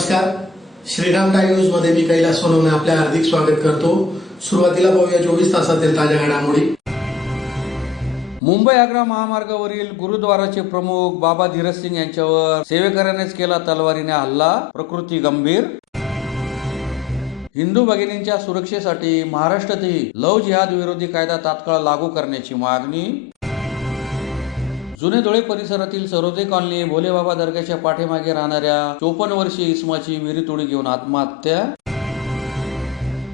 नमस्कार, श्रीराम टाइम्स मध्ये मी कैलास सोनवणे आपले हार्दिक स्वागत करतो। सुरुवातीला पाहूया 24 तासातील ताज्या घडामोडी। मुंबई आग्रा महामार्गावरील गुरुद्वाराचे प्रमुख बाबा धीरज सिंग यांच्यावर सेवेकऱ्यानेच केला तलवारीने हल्ला, प्रकृती गंभीर। हिंदू भगिनींच्या सुरक्षेसाठी महाराष्ट्रातही लव्ह जिहाद विरोधी कायदा तात्काळ लागू करण्याची मागणी। जुने धुळे परिसरातील सरोदे कॉलनी भोलेबाबा दर्ग्याच्या पाठीमागे राहणाऱ्या 54 वर्षीय इस्माची विहिरीत उडी घेऊन आत्महत्या।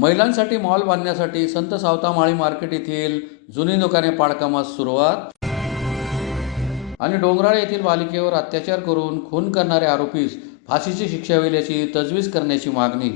महिलांसाठी मॉल बांधण्यासाठी संत सावता माळी मार्केट येथील जुनी दुकाने पाडकामास सुरुवात। आणि डोंगराळ येथील बालिकेवर अत्याचार करून खून करणाऱ्या आरोपीस फाशीची शिक्षा होईल याची तजवीज करण्याची मागणी।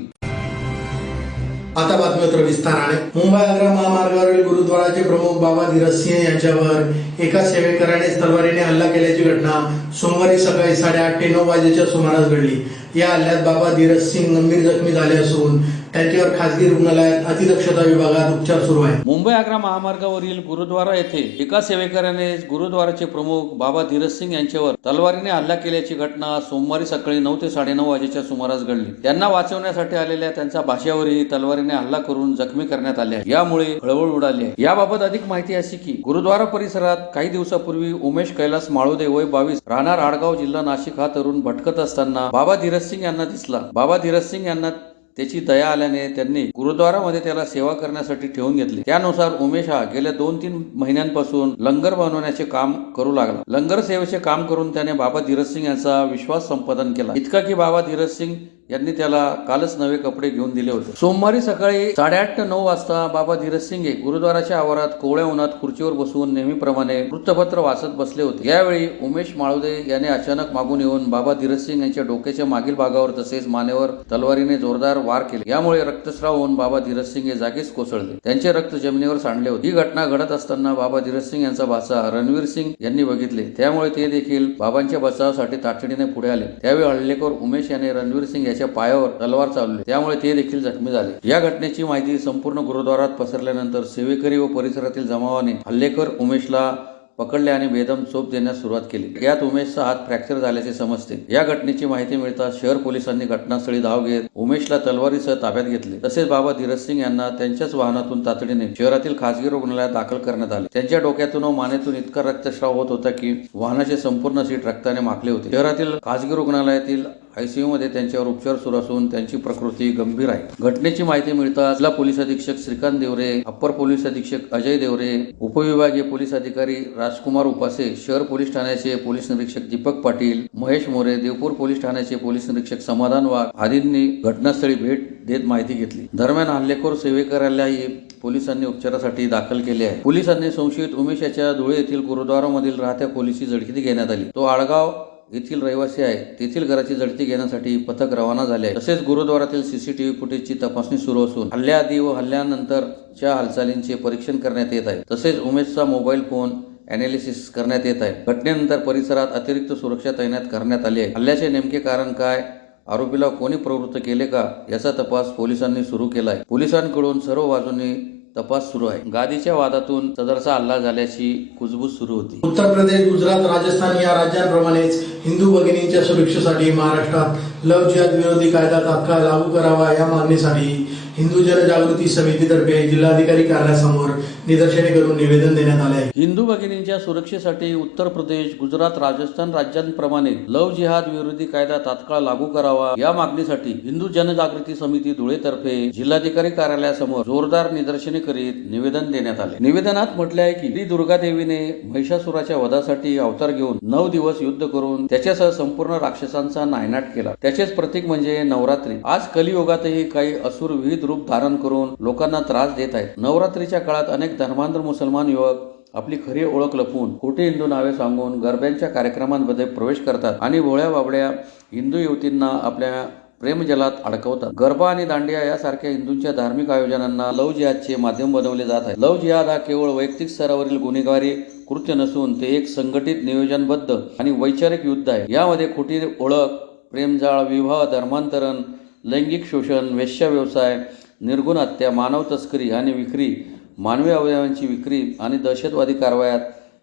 आता बातमीपत्र विस्ताराने। मुंबई आग्रा महामार्गावरील गुरुद्वाराचे प्रमुख बाबा धीरज सिंह यांच्यावर एका सेवेकऱ्याने तलवारीने हल्ला केल्याची घटना सोमवारी सकाळी 8:30 ते 9 वाजेच्या सुमारास घडली। या हल्ल्यात बाबा धीरज सिंग गंभीर जखमी झाले असून त्यांच्यावर खासगी रुग्णालयात अतिदक्षता विभागात उपचार सुरू आहेत। मुंबई आग्रा महामार्गावरील गुरुद्वारा येथे एका सेवेकऱ्याने गुरुद्वाराचे प्रमुख बाबा धीरज सिंग यांच्यावर तलवारीने हल्ला केल्याची घटना सोमवारी सकाळी 9 ते 9:30 वाजेच्या सुमारास घडली। त्यांना वाचवण्यासाठी आलेल्या त्यांच्या भाष्यावरही तलवारीने हल्ला करून जखमी करण्यात आले आहे। यामुळे खळबळ उडाली आहे। याबाबत अधिक माहिती अशी की गुरुद्वारा परिसरात काही दिवसापूर्वी उमेश कैलास माळुदे वय 22 राहणार आडगाव जिल्हा नाशिक हा तरुण भटकत असताना बाबा धीरज सिंग यांना दिसला। बाबा धीरज सिंग यांना त्याची दया आल्याने त्यांनी गुरुद्वारामध्ये त्याला सेवा करण्यासाठी ठेवून घेतले। त्यानुसार उमेश हा गेल्या 2-3 महिन्यांपासून लंगर बनवण्याचे काम करू लागला। लंगर सेवेचे काम करून त्याने बाबा धीरज सिंग यांचा विश्वास संपादन केला, इतका की बाबा धीरज सिंग यांनी त्याला कालच नवे कपडे घेऊन दिले होते। सोमवारी सकाळी 8:30 ते 9 वाजता बाबा धीरज सिंग गुरुद्वाराच्या आवारात कोवळ्या उन्हात खुर्चीवर बसून नेहमीप्रमाणे वृत्तपत्र वाचत बसले होते। यावेळी उमेश माळुदे याने अचानक मागून येऊन बाबा धीरज सिंग यांच्या डोक्याच्या मागील भागावर तसेच मानेवर तलवारीने जोरदार वार केले। यामुळे रक्तस्राव होऊन बाबा धीरज सिंग हे जागीच कोसळले। त्यांचे रक्त जमिनीवर सांडले होते। ही घटना घडत असताना बाबा धीरज सिंग यांचा भाचा रणवीर सिंग यांनी बघितले। त्यामुळे ते देखील बाबांच्या बचावासाठी तातडीने पुढे आले। त्यावेळी हल्लेखोर उमेश याने रणवीर सिंग याच्या पायावर तलवार चालवली, त्यामुळे ते देखील जखमी झाले। या घटनेची माहिती संपूर्ण गुरुद्वारात पसरल्यानंतर सेवेकरी व परिसरातील जमावाने हल्लेखोर उमेशला पकडले आणि बेदम चोप देण्यास सुरुवात केली। यात उमेशचा हात फ्रॅक्चर झाल्याचे समजते। या घटनेची माहिती मिळताच शहर पोलिसांनी घटनास्थळी धाव घेत उमेशला तलवारीसह ताब्यात घेतले। तसेच बाबा धीरज सिंग यांना त्यांच्याच वाहनातून तातडीने शहरातील खासगी रुग्णालयात दाखल करण्यात आले। त्यांच्या डोक्यातून व मानेतून इतका रक्तस्राव होत होता की वाहनाचे संपूर्ण सीट रक्ताने माखले होते। शहरातील खासगी रुग्णालयातील ICU मध्ये त्यांच्यावर उपचार सुरू असून त्यांची प्रकृती गंभीर आहे। घटनेची माहिती मिळताच जिल्हा पोलीस अधीक्षक श्रीकांत देवरे, अप्पर पोलीस अधीक्षक अजय देवरे, उपविभागीय पोलीस अधिकारी राजकुमार उपासे, शहर पोलीस ठाण्याचे पोलीस निरीक्षक दीपक पाटील, महेश मोरे, देवपूर पोलीस ठाण्याचे पोलीस निरीक्षक समाधान वाघ आदींनी घटनास्थळी भेट देत माहिती घेतली। दरम्यान हल्लेखोर सेवेकऱ्यालाही पोलिसांनी उपचारासाठी दाखल केले आहे। पोलिसांनी संशयित उमेश याच्या धुळे येथील गुरुद्वारामधील राहत्या खोलीची झडती घेण्यात आली। तो आडगाव येथील रहिवासी आहे। तेथील घराची झडती घेण्यासाठी पथक रवाना झाले आहे। तसेच गुरुद्वारातील CCTV फुटेजची तपासणी सुरू असून हल्ल्याआधी व हल्ल्यानंतरच्या हालचालींचे परीक्षण करण्यात येत आहे। तसेच उमेशचा मोबाईल फोन अॅनालिसिस करण्यात येत आहे। घटनेनंतर परिसरात अतिरिक्त सुरक्षा तैनात करण्यात आली आहे। हल्ल्याचे नेमके कारण काय, आरोपीला कोणी प्रवृत्त केले का याचा तपास पोलिसांनी सुरू केला आहे। पोलिसांकडून सर्व बाजूंनी तपास सुरू आहे। गादीच्या वादातून सदरचा हल्ला झाल्याची कुजबूज सुरू होती। उत्तर प्रदेश, गुजरात, राजस्थान या राज्यांप्रमाणेच हिंदू भगिनींच्या सुरक्षेसाठी महाराष्ट्रात लव्ह जिहाद विरोधी कायदा तात्काळ लागू करावा या मागणीसाठी हिंदू जनजागृती समितीतर्फे जिल्हाधिकारी कार्यालयासमोर निदर्शने करून निवेदन देण्यात आले आहे। हिंदू भगिनींच्या सुरक्षेसाठी उत्तर प्रदेश, गुजरात, राजस्थान राज्यांप्रमाणे लव्ह जिहाद विरोधी कायदा तात्काळ लागू करावा या मागणीसाठी हिंदू जनजागृती समिती धुळेतर्फे जिल्हाधिकारी कार्यालयासमोर जोरदार निदर्शने करीत निवेदन देण्यात आले। निवेदनात म्हटले आहे की श्री दुर्गा देवीने महिषासुराच्या वधासाठी अवतार घेऊन 9 दिवस युद्ध करून त्याच्यासह संपूर्ण राक्षसांचा नायनाट केला। त्याचेच प्रतीक म्हणजे नवरात्री। आज कलियुगातही काही असुर विविध रूप धारण करून लोकांना त्रास देत आहेत। नवरात्रीच्या काळात अनेक धर्मांध मुसलमान युवक आपली खरी ओळख लपवून खोटी हिंदू नावे सांगून गरब्यांच्या कार्यक्रमांमध्ये प्रवेश करतात आणि भोळ्या बाबड्या हिंदू युवतींना आपल्या प्रेमजलात अडकवतात। गरबा आणि दांडिया यासारख्या हिंदूंच्या धार्मिक आयोजनांना लव्ह जिहादचे माध्यम बनवले जात आहे। लव्ह जिहाद हा केवळ वैयक्तिक स्तरावरील गुन्हेगारी कृत्य नसून ते एक संघटित, नियोजनबद्ध आणि वैचारिक युद्ध आहे। यामध्ये खोटी ओळख, प्रेमजाळ, विवाह, धर्मांतरण, लैंगिक शोषण, वेश्या व्यवसाय, निर्गुण हत्या, मानव तस्करी आणि विक्री, मानवी अवयवांची विक्री आणि दहशतवादी कारवायात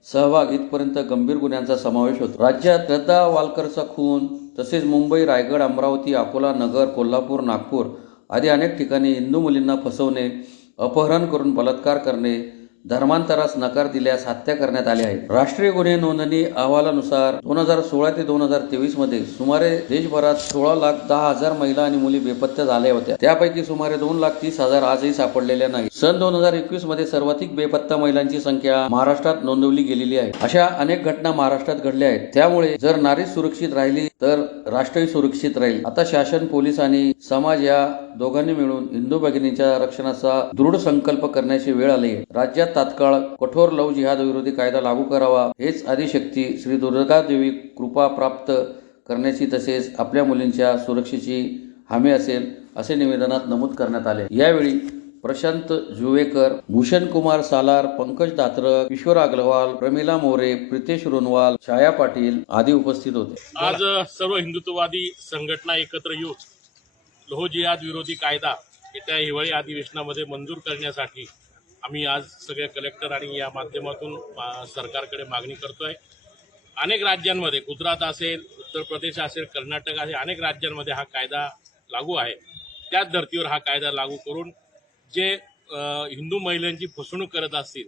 सहभाग इथपर्यंत गंभीर गुन्ह्यांचा समावेश होतो। राज्यात श्रद्धा वालकरचा खून, तसेच मुंबई, रायगड, अमरावती, अकोला, नगर, कोल्हापूर, नागपूर आदी अनेक ठिकाणी हिंदू मुलींना फसवणे, अपहरण करून बलात्कार करणे, धर्मांतरास नकार दिल्यास हत्या करण्यात आली आहे. राष्ट्रीय गुन्हे नोंदणी अहवालानुसार 2016 ते 2023 मध्ये सुमारे देशभरात 16,10,000 महिला आणि मुली बेपत्ता झाल्या होत्या. त्यापैकी सुमारे 2,30,000 आजही सापडलेल्या नाही. सन 2021 मध्ये सर्वाधिक बेपत्ता महिलांची संख्या महाराष्ट्रात नोंदवली गेलेली आहे. अशा अनेक घटना महाराष्ट्रात घडल्या आहेत. त्यामुळे जर नारी सुरक्षित राहिली तर राष्ट्रही सुरक्षित राहील. आता शासन, पोलीस आणि समाज या दोघांनी मिळून हिंदू भगिनींच्या रक्षणाचा दृढ संकल्प करण्याची वेळ आली आहे. राज्यात तात्काळ कठोर लव्ह जिहाद विरोधी कायदा लागू करावा, हेच आदिशक्ती श्री दुर्गा देवी कृपा प्राप्त करण्याची तसेच आपल्या मुलींच्या सुरक्षेची हमी असेल, असे निवेदनात नमूद करण्यात आले. यावेळी प्रशांत जुवेकर, भूषण कुमार सालार, पंकज दात्र, किशोर अग्रवाल, प्रमिला मोरे, प्रितेश रोनवाल, छाया पाटील आदी उपस्थित होते. आज सर्व हिंदुत्ववादी संघटना एकत्र येऊन लोह जिहाद विरोधी कायदा येत्या हिवाळी अधिवेशनामध्ये मंजूर करण्यासाठी आम्ही आज सगळे कलेक्टर आणि या माध्यमातून सरकारकडे मागणी करतोय. अनेक राज्यांमध्ये, गुजरात असेल, उत्तर प्रदेश असेल, कर्नाटक असेल, अनेक राज्यांमध्ये हा कायदा लागू आहे. त्याच धर्तीवर हा कायदा लागू करून जे हिंदू महिलांची फसवणूक करत असतील,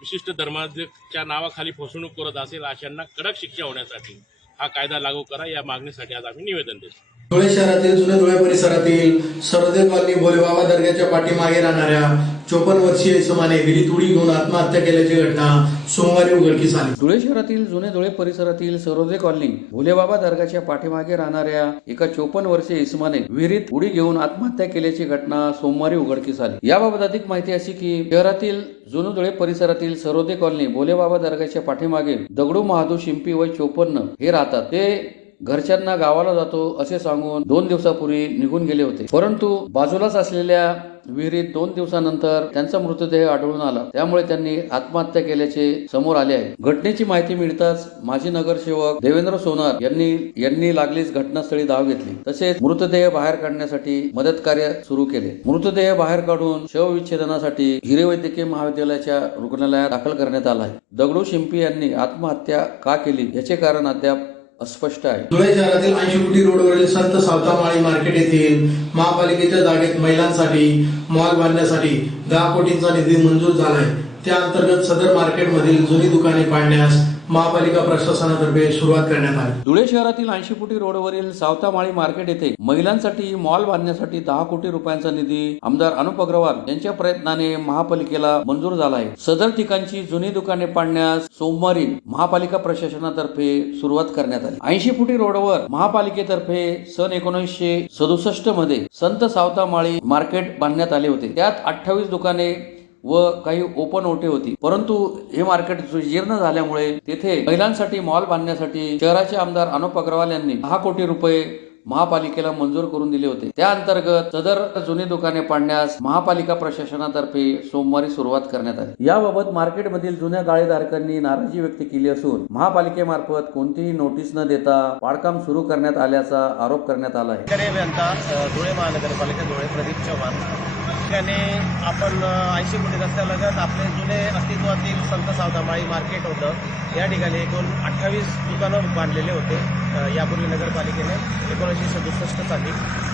विशिष्ट धर्माच्या नावाखाली फसवणूक करत असेल, अशांना कडक शिक्षा होण्यासाठी हा कायदा लागू करा, या मागणीसाठी आज आम्ही निवेदन देतो. धुळे शहरातील जुने धुळे परिसरातील सरदेव कॉलनी भोलेबाबा दर्ग्याच्या पाठीमागे राहणाऱ्या 54 वर्षीय इसमाने विहिरीत उडी घेऊन आत्महत्या केल्याची घटना सोमवारी उघडकीस आली. धुळे शहरातील जुने धुळे परिसरातील सरोदे कॉलनी भोलेबाबा दर्गाच्या पाठीमागे राहणाऱ्या एका 54 वर्षीय इसमाने विहिरीत उडी घेऊन आत्महत्या केल्याची घटना सोमवारी उघडकीस आली. याबाबत अधिक माहिती अशी की शहरातील जुने धुळे परिसरातील सरोदे कॉलनी भोलेबाबा दर्गाच्या पाठीमागे दगडू महादू शिंपी वय 54 हे राहतात. ते घरच्यांना गावाला जातो असे सांगून 2 दिवसापूर्वी निघून गेले होते. परंतु बाजूलाच असलेल्या विहिरीत 2 दिवसानंतर त्यांचा मृतदेह आढळून आला. त्यामुळे त्यांनी आत्महत्या केल्याचे समोर आले आहे. घटनेची माहिती मिळताच माजी नगरसेवक देवेंद्र सोनार यांनी लागलीच घटनास्थळी धाव घेतली. तसेच मृतदेह बाहेर काढण्यासाठी मदत कार्य सुरू केले. मृतदेह बाहेर काढून शवविच्छेदनासाठी हिरे वैद्यकीय महाविद्यालयाच्या रुग्णालयात दाखल करण्यात आला आहे. दगडू शिंपी यांनी आत्महत्या का केली याचे कारण अद्याप अस्पष्ट आहे. धुळे शहरातील 80 कोटी रोडवरील संत सावतामाळी मार्केट येथील महापालिकेच्या जागेत महिलांसाठी मॉल बांधण्यासाठी 10 कोटींचा निधी मंजूर झाला आहे. त्या अंतर्गत सदर मार्केटमधील जुनी दुकाने पाडण्यास महापालिका प्रशासनातर्फे सुरुवात करण्यात आली. धुळे शहरातील 80 कोटी रोडवरील सावतामाळी मार्केट येथे महिलांसाठी मॉल बांधण्यासाठी 10 कोटी रुपयांचा निधी आमदार अनुप अग्रवाल यांच्या प्रयत्नाने महापालिकेला मंजूर झाला आहे. सदर ठिकाणची जुनी दुकाने पाडण्यास सोमवारी महापालिका प्रशासनातर्फे सुरुवात करण्यात आली. 80 कोटी रोडवर महापालिकेतर्फे सन 1967 मध्ये संत सावतामाळी मार्केट बांधण्यात आले होते. त्यात 28 दुकाने व काही ओपन ओटे होती. परंतु हे मार्केट जीर्ण झाल्यामुळे तेथे महिलांसाठी मॉल बांधण्यासाठी शहराचे आमदार अनुप अग्रवाल यांनी 10 कोटी रुपये महापालिकेला मंजूर करून दिले होते. त्या अंतर्गत सदर जुनी दुकाने पाडण्यास महापालिका प्रशासनातर्फे सोमवारी सुरुवात करण्यात आली. याबाबत मार्केटमधील जुन्या गाळेधारकांनी नाराजी व्यक्त केली असून महापालिकेमार्फत कोणतीही नोटीस न देता पाडकाम सुरू करण्यात आल्याचा आरोप करण्यात आला आहे. धुळे महानगरपालिका धुळे प्रदीप चव्हाण ठिकाणी आपण 80 कोटी रस्त्यालगत आपले जुने अस्तित्वातील संत सावतामाळी मार्केट होतं. या ठिकाणी एकूण 28 दुकानं बांधलेले होते यापूर्वी नगरपालिकेने 1967 साली,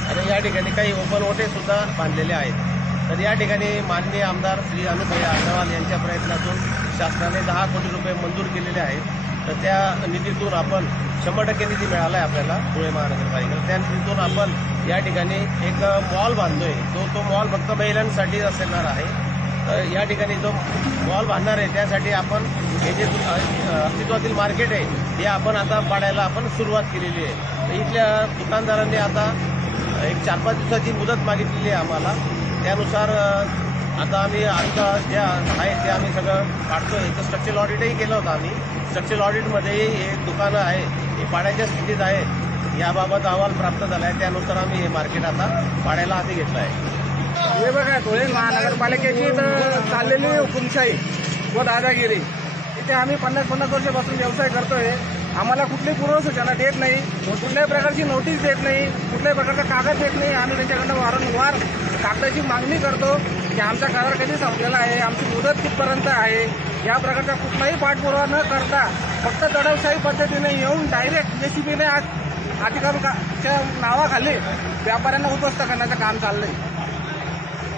आणि या ठिकाणी काही ओपन ओटे सुद्धा बांधलेले आहेत. तर या ठिकाणी माननीय आमदार श्री अनुप अग्रवाल यांच्या प्रयत्नातून शासनाने 10 कोटी रुपये मंजूर केलेले आहेत. तर त्या निधीतून आपण 100% निधी मिळाला आहे आपल्याला धुळे महानगरपालिकेला. त्या निधीतून आपण या ठिकाणी एक मॉल बांधतोय. तो मॉल फक्त महिलांसाठी असणार आहे. तर या ठिकाणी जो मॉल बांधणार आहे त्यासाठी आपण हे जे अस्तित्वातील मार्केट आहे हे आपण आता पाडायला आपण सुरुवात केलेली आहे. तर इथल्या दुकानदारांनी आता एक 4-5 दिवसाची मुदत मागितलेली आहे आम्हाला. त्यानुसार आता आम्ही आता ज्या आहे ते आम्ही सगळं काढतोय. तर स्ट्रक्चरल ऑडिटही केलं होतं आम्ही. स्ट्रक्चरल ऑडिटमध्येही हे दुकानं आहे हे पाडायच्या स्थितीत आहे. याबाबत अहवाल प्राप्त झाला आहे. त्यानुसार आम्ही हे मार्केट आता पाडायला हाती घेतलं आहे. हे बघा, धुळे महानगरपालिकेची तर चाललेली हुकुमशाही व दादागिरी. इथे आम्ही 50-50 वर्षापासून व्यवसाय करतोय. आम्हाला कुठलीही पूर्वसूचना देत नाही, कुठल्याही प्रकारची नोटीस देत नाही, कुठल्याही प्रकारचा कागद देत नाही. आम्ही त्यांच्याकडनं वारंवार कागदाची मागणी करतो की आमचा करार कधी संपलेला आहे, आमची मुदत कितपर्यंत आहे. या प्रकारचा कुठलाही पाठपुरावा न करता फक्त दडपशाही पद्धतीने येऊन डायरेक्ट जेसीबीने आज अधिकाराच्या नावाखाली व्यापाऱ्यांना उद्ध्वस्त करण्याचं काम चाललंय.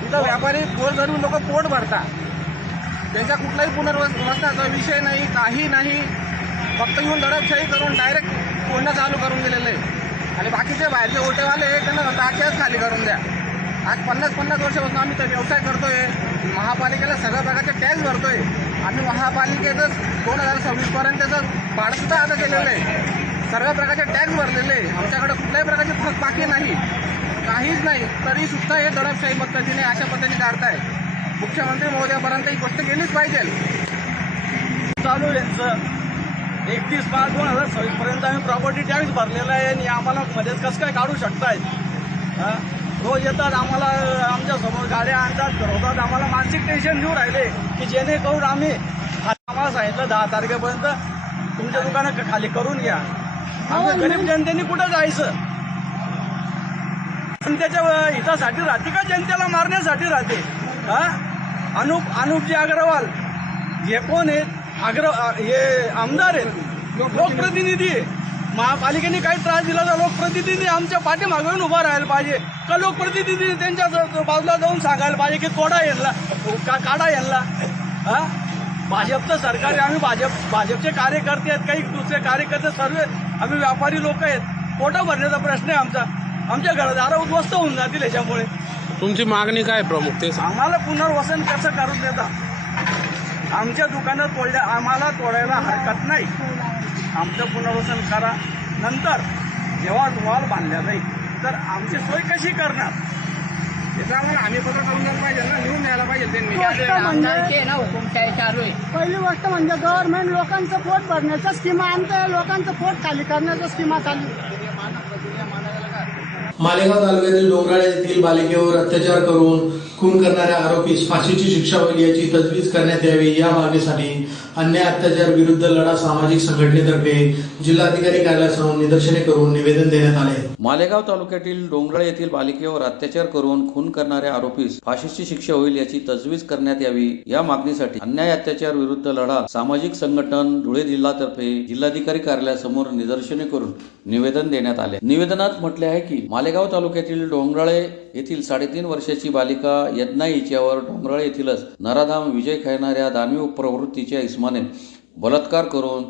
तिथं व्यापारी गोरगरीब लोक पोट भरतात, त्यांचा कुठलाही पुनर्वसनाचा विषय नाही, काही नाही. फक्त येऊन दडपशाही करून डायरेक्ट तोडणं चालू करून दिलेलं आहे. आणि बाकीचे बाहेरचे ओटेवाले त्यांना टाक्याच खाली करून द्या. आज 50 वर्षापासून आम्ही तर व्यवसाय करतोय. महापालिकेला सगळ्या प्रकारचे टॅक्स भरतोय. आम्ही महापालिकेचं 2026 पर्यंतचं भाडं सुद्धा आता केलेलं आहे. सर्व प्रकारचे टॅक्स भरलेले आहे. आमच्याकडे कुठल्याही प्रकारची फरक बाकी नाही, काहीच नाही. तरी सुद्धा हे दडपशाही पद्धतीने अशा पद्धतीने काढताय. मुख्यमंत्री महोदयापर्यंत ही गोष्ट गेलीच पाहिजे. चालू यांचं 31/5/2026 पर्यंत आम्ही प्रॉपर्टी टॅक्स भरलेला आहे आणि आम्हाला मध्येच कसं काय काढू शकतायत? रोज येतात आम्हाला आमच्या समोर गाड्या आणतात, फिरवतात, आम्हाला मानसिक टेन्शन देऊ राहिले की जेणेकरून आम्ही आम्हाला सांगितलं 10 तारखेपर्यंत तुमच्या दुकानं खाली करून घ्या. आमच्या गरीब जनतेने कुठं जायचं? जनतेच्या हितासाठी राहते का जनतेला मारण्यासाठी राहते? अनुपजी अग्रवाल हे कोण आहेत? हे आमदार आहेत, लोकप्रतिनिधी आहे. महापालिकेने काही त्रास दिला तर लोकप्रतिनिधी आमच्या पाठीमागून उभा राहायला पाहिजे का? लोकप्रतिनिधी त्यांच्या बाजूला जाऊन सांगायला पाहिजे की तोडा यांना, काढा यांना. भाजपचं सरकार आहे, आम्ही भाजपचे कार्यकर्ते आहेत, काही दुसरे कार्यकर्ते सर्व आम्ही व्यापारी लोक आहेत. पोटा भरण्याचा प्रश्न आहे आमचा. आमच्या घरदारा उद्ध्वस्त होऊन जातील याच्यामुळे. तुमची मागणी काय प्रमुख ते आम्हाला पुनर्वसन कसं करून देता? आमच्या दुकानं तोडल्या, आम्हाला तोडायला हरकत नाही. आमचं पुनर्वसन करा. नंतर जेव्हा वॉल बांधल्या जाईल तर आमची सोय कशी करणार? त्याचा आम्हाला आम्ही पत्र करून द्यायला पाहिजे ना, लिहून द्यायला पाहिजे त्यांनी. पहिली गोष्ट म्हणजे गव्हर्नमेंट लोकांचं पोट भरण्याच्या स्कीमा आणतं, लोकांचं पोट खाली करण्याच्या स्कीमा चालू. मालेगाव तालुक्यातील डोंगराळे येथील बालिकेवर अत्याचार करून खून करणाऱ्या आरोपीस फाशीची शिक्षा होईल याची तजवीज करण्यात यावी या मागणीसाठी अन्याय अत्याचार विरुद्ध लढा सामाजिक संघटनेतर्फे जिल्हाधिकारी कार्यालयासमोर निदर्शने करून निवेदन देण्यात आले. मालेगाव तालुक्यातील डोंगराळे येथील बालिकेवर अत्याचार करून खून करणाऱ्या आरोपीस फाशीची शिक्षा होईल याची तजवीज करण्यात यावी या मागणीसाठी अन्याय अत्याचार विरुद्ध लढा सामाजिक संघटन धुळे जिल्हातर्फे जिल्हाधिकारी कार्यालयासमोर निदर्शने करून निवेदन देण्यात आले. निवेदनात म्हटले आहे की मालेगाव तालुक्यातील डोंगराळे येथील 3.5 वर्षाची बालिका यज्ञा हिच्यावर डोंगराळे येथीलच नराधाम विजय खेळणाऱ्या दानवी प्रवृत्तीच्या इस्माने बलात्कार करून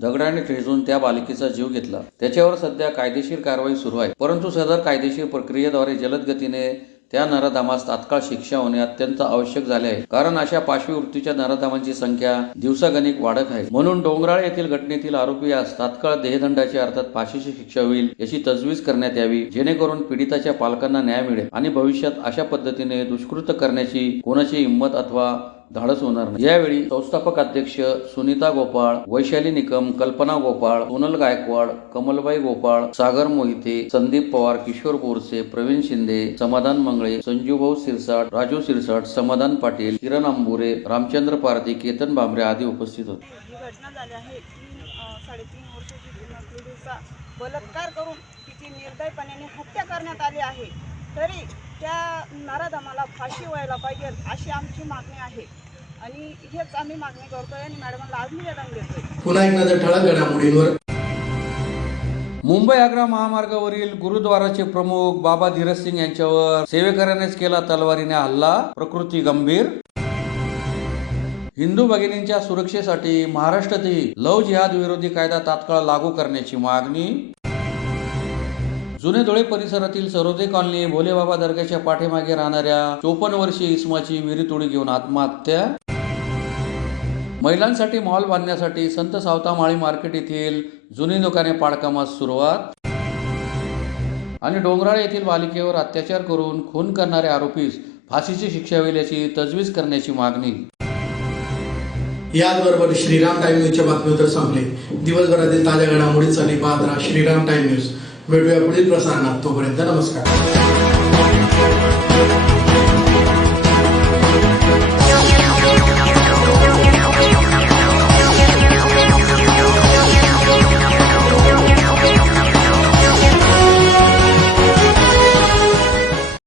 दगडाने ठेचून त्या बालिकेचा जीव घेतला. त्याच्यावर सध्या कायदेशीर कारवाई सुरू आहे, परंतु सदर कायदेशीर प्रक्रियेद्वारे जलद गतीने त्या नराधामास तात्काळ शिक्षा होणे अत्यंत आवश्यक झाले आहे. कारण अशा पाशवी वृत्तीच्या नराधामांची संख्या दिवसागणिक वाढत आहे. म्हणून डोंगराळे येथील घटनेतील आरोपी यास तात्काळ देहदंडाची अर्थात फाशीची शिक्षा होईल याची तजवीज करण्यात यावी, जेणेकरून पीडिताच्या पालकांना न्याय मिळेल आणि भविष्यात अशा पद्धतीने दुष्कृत्य करण्याची कोणाची हिंमत अथवा धाडस होणार नाही. यावेळी संस्थापक अध्यक्ष सुनीता गोपाळ, वैशाली निकम, कल्पना गोपाळ, सोनल गायकवाड, कमलबाई गोपाळ, सागर मोहिते, संदीप पवार, किशोर बोरसे, प्रवीण शिंदे, समाधान मंगळे, संजूभाऊ सिरसाट, राजू सिरसाट, समाधान पाटील, किरण अंबुरे, रामचंद्र पारधी, केतन भांबरे आदी उपस्थित होते. ही घटना झाली आहे की 3.5 वर्षाची मुलीचा बलात्कार करून तिची निर्दयपणाने हत्या करण्यात आली आहे. तरी त्या नराधमाला फाशी व्हायला पाहिजे अशी आमची मागणी आहे आणि हेच आम्ही मागणी करतोय आणि मॅडमला आज निवेदन देतोय. पुन्हा एक नजर ठळक घडामोडींवर. मुंबई आग्रा महामार्गावरील गुरुद्वाराचे प्रमुख बाबा धीरज सिंग यांच्यावर सेवेकऱ्यानेच केला तलवारीने हल्ला, प्रकृती गंभीर. हिंदू भगिनींच्या सुरक्षेसाठी महाराष्ट्रातही लव्ह जिहाद विरोधी कायदा तात्काळ लागू करण्याची मागणी. जुने धुळे परिसरातील सरोदे कॉलनी भोलेबाबा दर्ग्याच्या पाठीमागे राहणाऱ्या 54 वर्षीय इस्माची विहिरीत उडी घेऊन आत्महत्या. महिलांसाठी मॉल बांधण्यासाठी संत सावता माळी मार्केट येथील जुनी दुकाने पाडकामास सुरुवात. आणि डोंगराळे येथील बालिकेवर अत्याचार करून खून करणाऱ्या आरोपीस फाशीची शिक्षा होईल याची तजवीज करण्याची मागणी. याचबरोबर श्रीराम टाइम न्यूजच्या बातमी तर संपले. दिवसभरातील ताज्या घडामोडींसाठी पाहत राहा श्रीराम टाइम न्यूज. भेटूया पुढील प्रसारणात. तोपर्यंत नमस्कार.